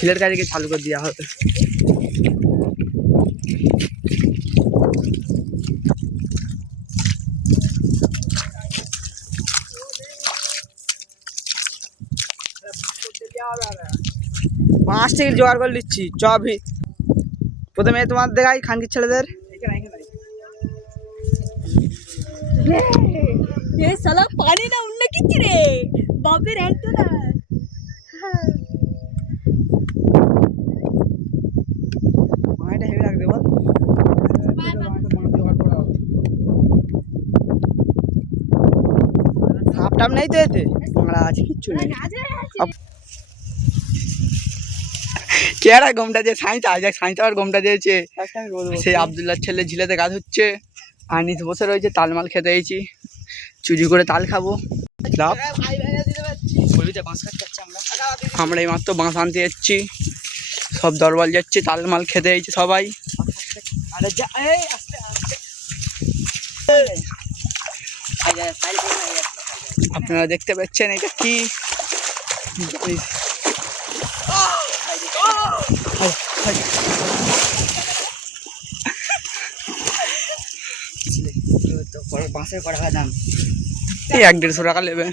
ছেলের কাছে চালু করে দেওয়া হবে। পাঁচ টিকিট জোগাড় করে নিচ্ছি। প্রথমে তোমার দেখাই খানকির ছেলেদের। পানি না উঠলে কিচ্ছি রে বাপের একটা না মাইটা হেভি লাগবে বল। সাপ টাপ নেই তো এতে, বাংলা আছে কিচ্ছু নেই। কেরা গমটা দিয়ে সাইন্স আইজাক সাইন্স আবার গমটা দিয়েছে। সেই আবদুল্লার ছেলে ঝিলেতে গাছ হচ্ছে, আর নিচে বসে রয়েছে। তালমাল খেতে এসেছি, চুরি করে তাল খাবো। আমরা এই মাত্র বাঁশ আনতে যাচ্ছি, সব দরবার যাচ্ছে, তালমাল খেতে এসেছি সবাই। আপনারা দেখতে পাচ্ছেন এটা কি, বাঁশের কড়া দাম 100-150 টাকা নেবে।